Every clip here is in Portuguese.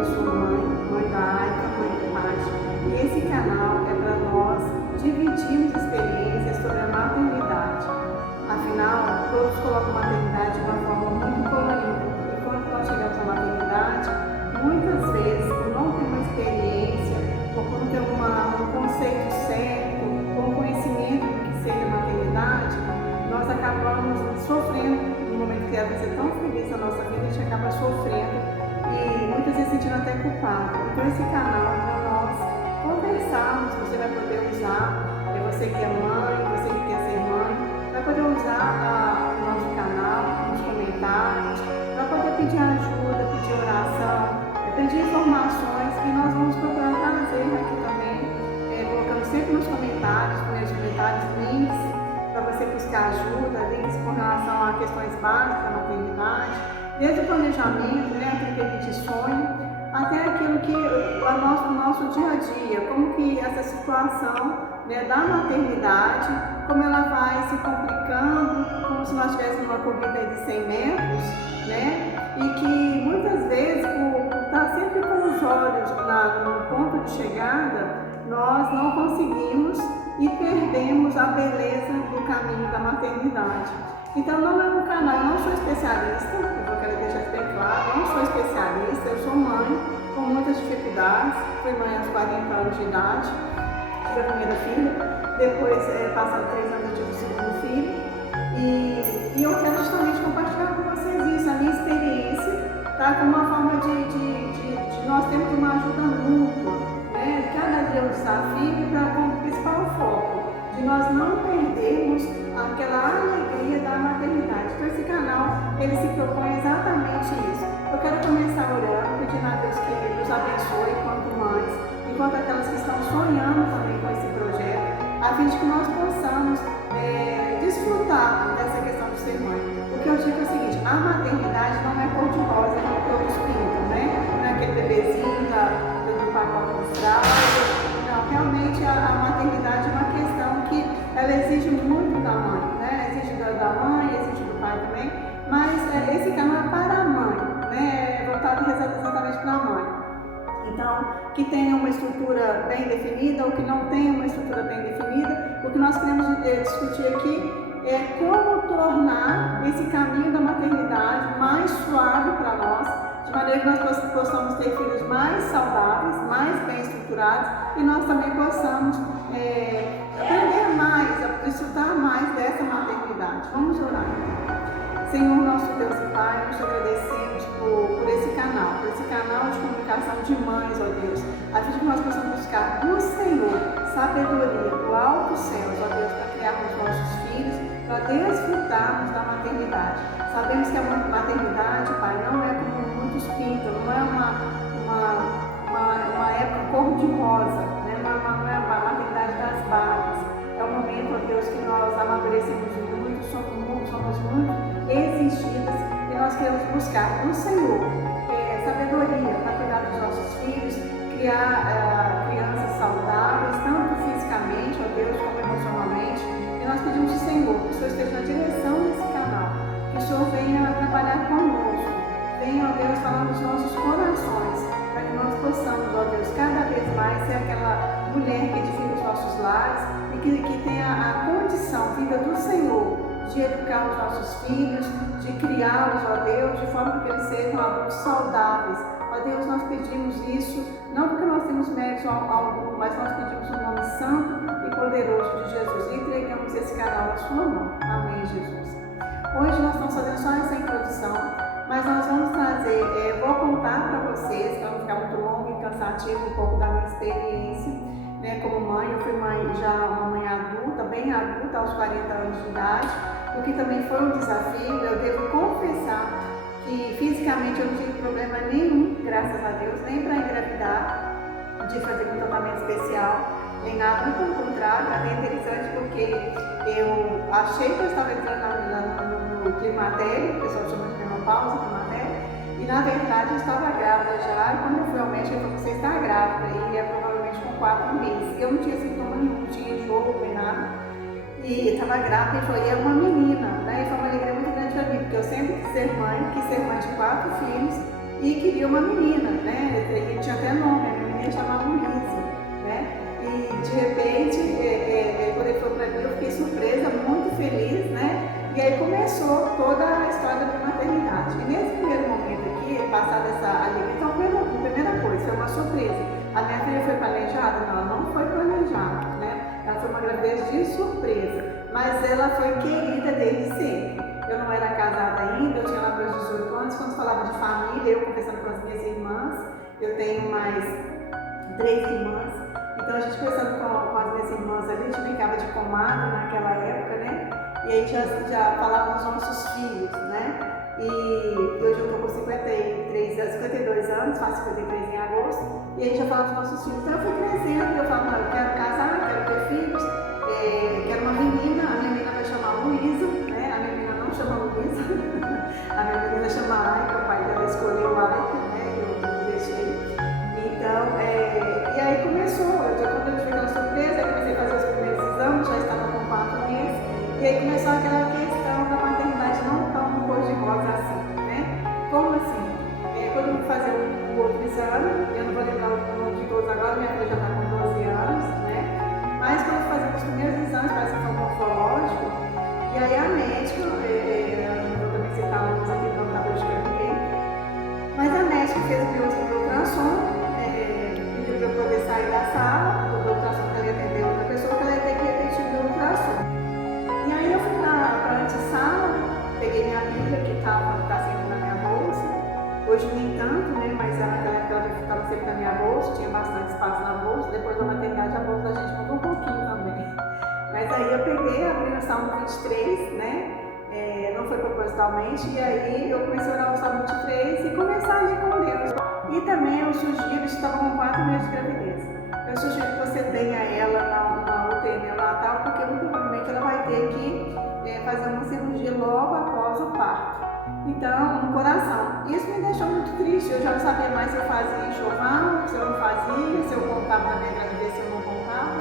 eu sou mãe da Aika, mãe do Paty, e esse canal é para nós dividirmos experiências sobre a maternidade. Afinal, todos colocam a maternidade de uma forma muito colorida, e quando nós chegamos à maternidade, muitas vezes, por não ter uma experiência, ou por não ter um conceito certo, ou um conhecimento do que seja a maternidade, nós acabamos sofrendo no momento que era ser tão feliz na nossa vida, a gente acaba sofrendo e muitas vezes sentindo até culpado. Então esse canal é para nós conversarmos, você vai poder usar, você que é mãe, você que quer ser mãe, vai poder usar o nosso canal, nos comentários, vai poder pedir ajuda, pedir oração, pedir informações que nós vamos procurar trazer aqui também, colocando sempre nos comentários, links para você buscar ajuda, links com relação a questões básicas da maternidade, desde o planejamento, aquilo que a gente sonha, até aquilo que o nosso dia a dia, como que essa situação da maternidade, como ela vai se complicando, como se nós estivéssemos numa corrida de 100 metros, e que muitas vezes, por estar sempre com os olhos no ponto de chegada, nós não conseguimos e perdemos a beleza do caminho da maternidade. Então não é um canal, eu não sou especialista, eu quero deixar isso bem claro, eu não sou especialista, eu sou mãe com muitas dificuldades, fui mãe aos 40 anos de idade, tive a primeira filha, depois, passado 3 anos, eu tive o segundo filho, e eu quero justamente compartilhar com vocês isso, a minha experiência, tá? Como uma forma de nós termos uma ajuda mútua, cada dia um desafio para o principal foco, de nós não perdermos aquela alegria da maternidade. Então esse canal, ele se propõe exatamente isso. Eu quero começar orando, pedindo a Deus que Ele nos abençoe enquanto mães, enquanto aquelas que estão sonhando também com esse projeto, a fim de que nós possamos desfrutar dessa questão de ser mãe. O que eu digo é o seguinte, a maternidade não é cor-de-rosa, como todos pintam, não é aquele bebezinho do pacote de fralda. Não, realmente a maternidade é uma questão que ela exige muito da mãe, exige da mãe, exige do pai também, mas esse canal é para a mãe, voltado exatamente para a mãe. Então, que tenha uma estrutura bem definida ou que não tenha uma estrutura bem definida, o que nós queremos discutir aqui é como tornar esse caminho da maternidade mais suave para nós, de maneira que nós possamos ter filhos mais saudáveis, mais bem estruturados e nós também possamos aprender mais, desfrutar mais dessa maternidade. Vamos orar. Senhor, nosso Deus e Pai, nós te agradecemos por esse canal de comunicação de mães, ó Deus, a fim de que nós possamos buscar do Senhor sabedoria do alto céu, ó Deus, para criarmos nossos filhos, para desfrutarmos da maternidade. Sabemos que a maternidade, Pai, não é como muitos pintam, não é uma época cor-de-rosa, não é a maternidade das Barbies. É um momento, ó Deus, que nós amadurecemos muito, somos muito exigidas e nós queremos buscar no Senhor sabedoria para cuidar dos nossos filhos, criar crianças saudáveis, tanto fisicamente, ó Deus, como emocionalmente. E nós pedimos ao Senhor que o Senhor esteja na direção desse canal, que o Senhor venha trabalhar conosco, venha, ó Deus, falar nos nossos corações, para que nós possamos, ó Deus, cada vez mais ser aquela mulher que edifica os nossos lares e que tenha a condição vinda do Senhor de educar os nossos filhos, de criá-los, ó Deus, de forma que eles sejam adultos saudáveis. Ó Deus, nós pedimos isso, não porque nós temos mérito algum, mas nós pedimos o nome santo e poderoso de Jesus e entregamos esse canal na sua mão. Amém, Jesus. Hoje nós estamos fazendo só essa introdução, mas nós vamos trazer, vou contar para vocês, para não ficar muito longo e cansativo, um pouco da minha experiência, como mãe. Eu fui uma mãe adulta, bem adulta, aos 40 anos de idade, o que também foi um desafio. Eu devo confessar que fisicamente eu não tive problema nenhum, graças a Deus, nem para engravidar, de fazer um tratamento especial, nem nada, muito pelo contrário. Até interessante porque eu achei que eu estava entrando no climatério, o pessoal chama de menopausa, climatério, e na verdade eu estava grávida já, e quando eu fui ao médico ele falou que você está grávida, e é provavelmente com 4 meses. Eu não tinha sintoma nenhum, não tinha enjoo nem nada, e estava grávida, e falou, e é uma menina, e foi uma alegria muito grande para mim, porque eu sempre quis ser mãe de 4 filhos, e queria uma menina, né? E tinha até nome, a menina chamava Luísa, né? E de repente, quando ele falou para mim, eu fiquei surpresa, muito feliz, né? E aí começou toda a história da minha maternidade. E nesse primeiro momento aqui, passada essa alegria, então a primeira coisa, foi uma surpresa. A minha filha foi planejada? Não, ela não foi planejada, né? Ela foi uma gravidez de surpresa, mas ela foi querida desde sempre. Eu não era casada ainda, eu tinha lá meus 18 anos, quando falava de família, eu conversando com as minhas irmãs, eu tenho mais 3 irmãs, então a gente conversando com as minhas irmãs ali, a gente brincava de comadre naquela época, né? E a gente já falava dos nossos filhos, né? E hoje eu estou com 52 anos, faço 53 em agosto, e a gente já falava dos nossos filhos. Então eu fui crescendo, eu falo, não, eu quero casar, quero ter filhos, quero uma menina, a minha menina vai chamar Luísa, né? A minha menina não chama Luísa, a minha menina chama Laika, o pai dela escolheu Laika, né? Eu deixei. Então, e aí começou, quando eu tive aquela surpresa, eu comecei a fazer os primeiros exames, já estava com 4 meses, e aí começou aquela questão da maternidade não tão cor-de-rosa assim, né? Como assim? Quando eu fui fazer um outro exame, eu não vou lembrar o nome de todos agora, minha filha já está com 12 anos, né? Mas quando eu fui fazer os primeiros exames, parece que foi um morfológico, e aí a médica, não vou também citar nomes aqui, não está prejudicando ninguém, mas a médica fez o meu ultrassom, pediu para eu poder sair da sala, do ultrassom que ela ia atender outra pessoa, que ela ia ter que repetir o meu ultrassom. E aí eu fui para a antessala, peguei minha Bíblia, que está sempre na minha bolsa. Hoje nem tanto, né? Mas naquela época ela ficava sempre na minha bolsa, tinha bastante espaço na bolsa. Depois da maternidade a bolsa da gente mudou um pouquinho também. Mas aí eu peguei, abri no Salmo 23, né? Não foi propositalmente, e aí eu comecei a orar o Salmo 23 e começar a ler com Deus. E também eu sugiro, estava com 4 meses de gravidez, eu sugiro que você tenha ela na UTI neonatal, porque muito provavelmente ela vai ter que fazer uma cirurgia logo após o parto. Então, no coração. Isso me deixou muito triste, eu já não sabia mais se eu fazia enxoval, se eu não fazia, se eu contava na minha gravidez, se eu não contava.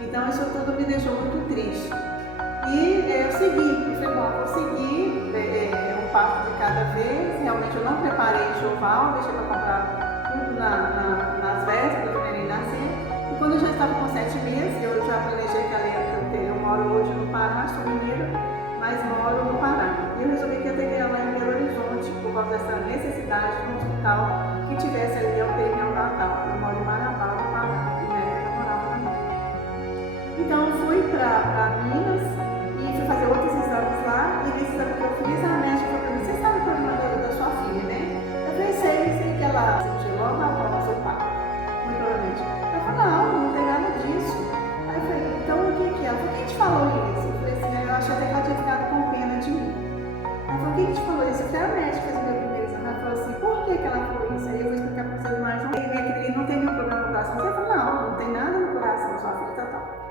Então, isso tudo me deixou muito triste. E eu segui, eu falei, bom, vou seguir um passo de cada vez. Realmente eu não preparei enxoval, deixei para comprar tudo nas vésperas do neném nascer. E quando eu já estava com 7 meses, eu já planejei que ela ia ter. Eu moro hoje no Pará, sou mineira, mas moro no Pará. E eu resolvi que eu teria ela em Belo Horizonte, por causa dessa necessidade de um hospital que tivesse ali a UTI neonatal. Eu moro em Marabá, no Pará, e minha neta morava na minha. Então eu fui para Minas e fui fazer outros exames lá, e nesse exame que eu fiz, a médica falou para mim, você sabe o problema da sua filha, né? Eu falei, sei que ela sentiu logo após o parto, muito provavelmente. Ela falou, não tem nada disso. Aí eu falei, então o que é? Ela falou, quem te falou isso? Eu falei assim, eu achei até que ela tinha ficado com pena de mim. Ela falou, quem te falou isso? Eu falei, a médica fez o meu primeiro exame. Ela falou assim, por que ela falou isso? Aí eu vou explicar para vocês mais. Ele não tem nenhum problema no coração. Você falou, não tem nada no coração, sua filha tá tal.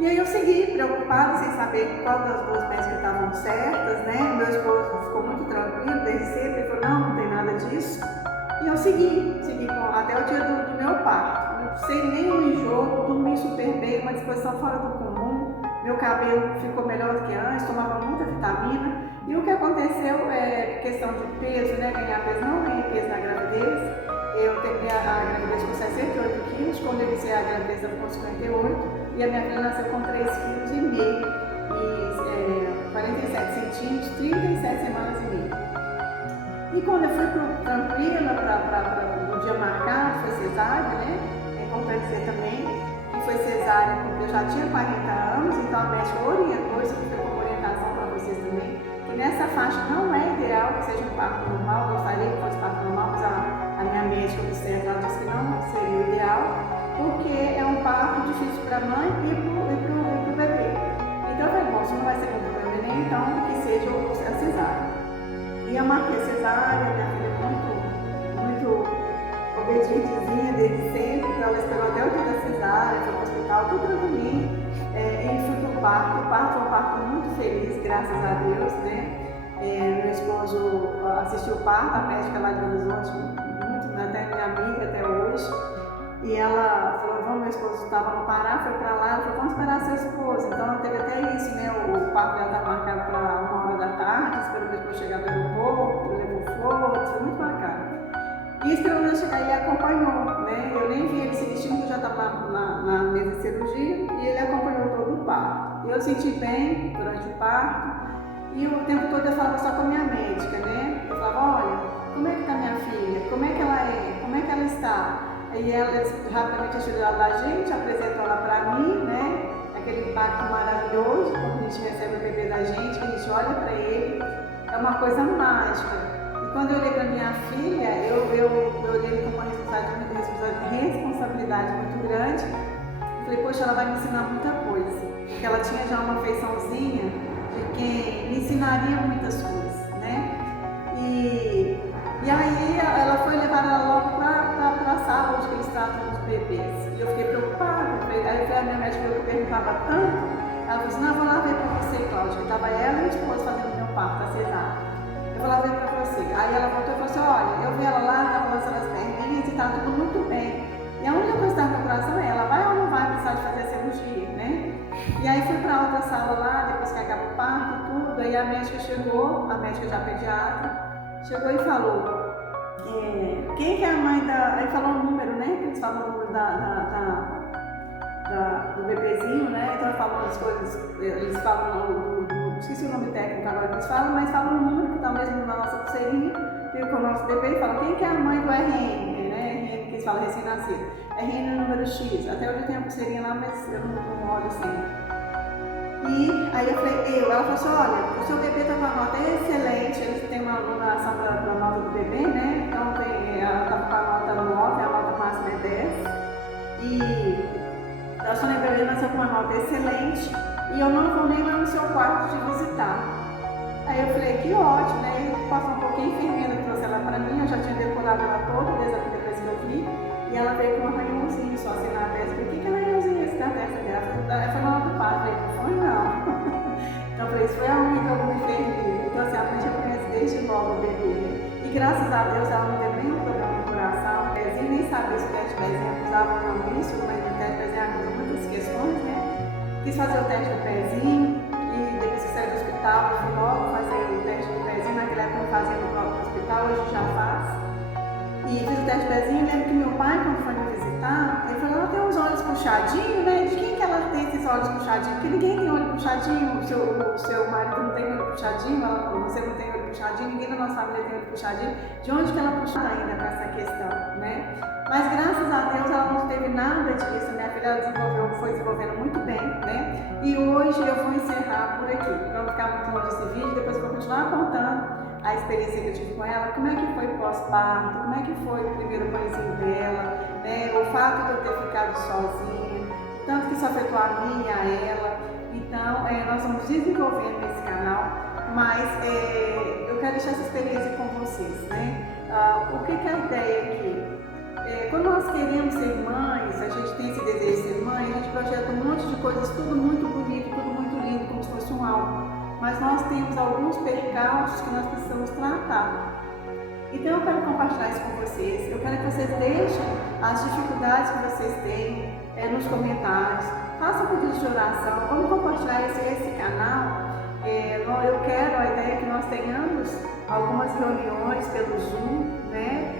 E aí eu segui, preocupada, sem saber qual das duas médicas estavam certas, né? Meu esposo ficou muito tranquilo desde sempre, ele falou, não tem nada disso. E eu segui até o dia do meu parto. Sem nenhum enjoo, dormi super bem, uma disposição fora do comum. Meu cabelo ficou melhor do que antes, tomava muita vitamina. E o que aconteceu questão de peso, né? Ganhar peso, não ganhei peso na gravidez. Eu terminei a gravidez com 68 quilos, quando eu iniciei a gravidez eu ficou com 58. E a minha filha nasceu com 3,5 kg e 47 centímetros, 37 semanas e meia. E quando eu fui tranquila para o dia marcado, foi cesárea, né? É importante dizer também que foi cesárea porque eu já tinha 40 anos, então a médica orientou, isso foi como orientação para vocês também, que nessa faixa não é ideal que seja um parto normal, gostaria que fosse parto normal, mas a minha médica obstetra disse que não seria o ideal, porque é um parto difícil para a mãe e para o bebê. Então eu falei, bom, se não vai ser bom para o bebê, então que seja a cesárea. E eu marquei a cesárea, minha filha é muito obedientezinha desde sempre, então ela esperou até o dia da cesárea, foi para o hospital, tudo tranquilinho, e fui para o parto. O parto foi um parto muito feliz, graças a Deus, né? Meu esposo assistiu o parto, a médica lá de Belo Horizonte, muito, até minha amiga até hoje. E ela falou, vamos, meu esposo estava no Pará, foi para lá, ela falou, vamos esperar seu esposo. Então ela teve até isso, né? O parto dela estava marcado para 1h da tarde, esperou meu esposo chegar do aeroporto, levou flores, foi muito bacana. cirurgia e ele acompanhou todo o parto. Eu senti bem durante o parto e o tempo todo eu falava só com a minha médica, né? Eu falava, olha, como é que está minha filha? Como é que ela é? Como é que ela está? E ela rapidamente ajudou a gente, apresentou ela para mim, né? Aquele impacto maravilhoso, quando a gente recebe o bebê da gente, que a gente olha para ele, é uma coisa mágica. E quando eu olhei para minha filha, eu olhei com uma responsabilidade muito grande. Falei, poxa, ela vai me ensinar muita coisa. Porque ela tinha já uma feiçãozinha de quem me ensinaria muitas coisas, né? E aí ela foi levar ela logo para a sala onde eles tratam os bebês. E eu fiquei preocupada. Aí a minha médica que eu perguntava tanto, ela falou assim, não, eu vou lá ver para você, Cláudia, que estava ela e minha esposa fazendo meu parto, a cesárea. Eu vou lá ver para você. Aí ela voltou e falou assim, olha, eu vi ela lá, estava lançando as perninhas e estava tudo muito bem. E a única coisa que está no meu coração é, ela vai ou não vai precisar de fazer a cirurgia, né? E aí fui para outra sala lá, depois que acaba o parto e tudo, aí a médica chegou, a médica já pediatra, chegou e falou, quem que é a mãe da... Aí falou o número, né? Que eles falam o número do bebezinho, né? Então falam as coisas, eles falam esqueci o nome técnico agora que eles falam, mas falam o número que está mesmo na nossa pulseirinha, viu, com o nosso bebê e falam quem que é a mãe do RN, né? RN que eles falam recém-nascido. RN número X. Até hoje eu tenho a pulseirinha lá, mas eu não olho sempre. E aí eu falei, ela falou assim, olha, o seu bebê está com a nota excelente, eles têm uma numeração da nota do bebê, né? Então ela está com a nota 9, a nota máxima é 10. E a sua bebê nasceu com uma nota excelente e eu não vou nem lá no seu quarto te visitar. Aí eu falei, que ótimo, né? E passou um pouquinho, a enfermeira trouxe ela para mim, eu já tinha decorado ela toda desde a primeira vez que eu vi. E ela veio com um arranhãozinho só assim na testa. Eu falei, que arranhãozinho é esse da testa dela? Ela foi na hora do parto, eu falei, não foi não. Então eu falei, isso foi a unha que eu me enfermeira. Então assim, a gente já conhece desde logo o bebê, né? E graças a Deus ela não teve nenhum problema no coração, o pezinho nem sabia se o teste de pezinho acusava ou não isso, mas o teste de pezinho acusa muitas questões, né? Quis fazer o teste do pezinho e depois que saiu do hospital, eu fui logo fazer o teste do pezinho, naquela época eu fazia no próprio hospital, hoje já faz. E fiz o teste de pezinho, lembro que meu pai, quando foi me visitar, ele falou, ela tem os olhos puxadinhos, né? De quem que ela tem esses olhos puxadinhos? Porque ninguém tem olho puxadinho, o seu marido não tem olho puxadinho, você não tem olho puxadinho, ninguém da nossa família tem olho puxadinho. De onde que ela puxou ainda com essa questão, né? Mas graças a Deus ela não teve nada disso, minha filha foi desenvolvendo muito bem, né? E hoje eu vou encerrar por aqui, para não ficar muito longe desse vídeo, depois eu vou continuar contando a experiência que eu tive com ela, como é que foi pós-parto, como é que foi o primeiro banhozinho dela, né? O fato de eu ter ficado sozinha, tanto que isso afetou a mim e a ela. Então, nós vamos desenvolvendo nesse canal, mas eu quero deixar essa experiência com vocês, né? O que é a ideia aqui? Quando nós queremos ser mães, a gente tem esse desejo de ser mãe, a gente projeta um monte de coisas, tudo muito bonito, tudo muito lindo, como se fosse um álbum. Mas nós temos alguns percalços que nós precisamos tratar. Então eu quero compartilhar isso com vocês. Eu quero que vocês deixem as dificuldades que vocês têm nos comentários. Façam pedido de oração. Vamos compartilhar esse canal. Eu quero, a ideia é que nós tenhamos algumas reuniões pelo Zoom, né?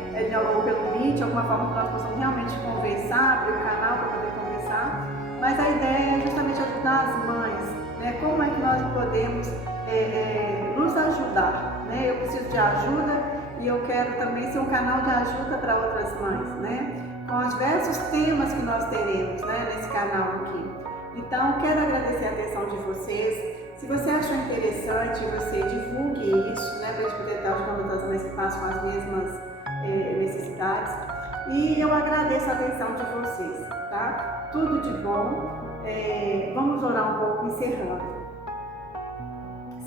Ou pelo Meet, alguma forma que nós possamos realmente conversar, abrir o canal para poder conversar. Mas a ideia é justamente ajudar as mães, né? Como é que nós podemos nos ajudar, né? Eu preciso de ajuda e eu quero também ser um canal de ajuda para outras mães, né? Com os diversos temas que nós teremos, né, nesse canal aqui. Então, quero agradecer a atenção de vocês. Se você achou interessante, você divulgue isso, né, para a gente poder estar ajudando outras mães que passam as mesmas necessidades. E eu agradeço a atenção de vocês, tá? Tudo de bom. Vamos orar um pouco encerrando.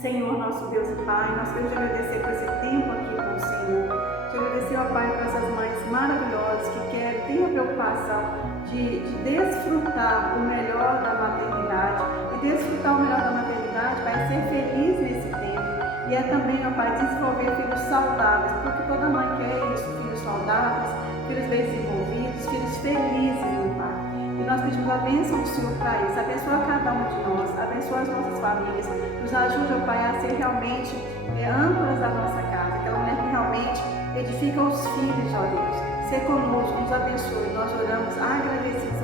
Senhor, nosso Deus e Pai, nós queremos te agradecer por esse tempo aqui com o Senhor. Te agradecer, ó Pai, por essas mães maravilhosas que têm a preocupação de desfrutar o melhor da maternidade. E desfrutar o melhor da maternidade vai ser feliz nesse tempo. E é também, ó Pai, desenvolver filhos saudáveis, porque toda mãe quer isso, filhos saudáveis, filhos bem desenvolvidos, filhos felizes, meu Pai. E nós pedimos a bênção do Senhor para isso. Abençoa cada um de nós, abençoa as nossas famílias. Nos ajude, ó Pai, a ser realmente âncoras da nossa casa, aquela mulher que realmente edifica os filhos, ó Deus. Ser conosco, nos abençoe. Nós oramos agradecidos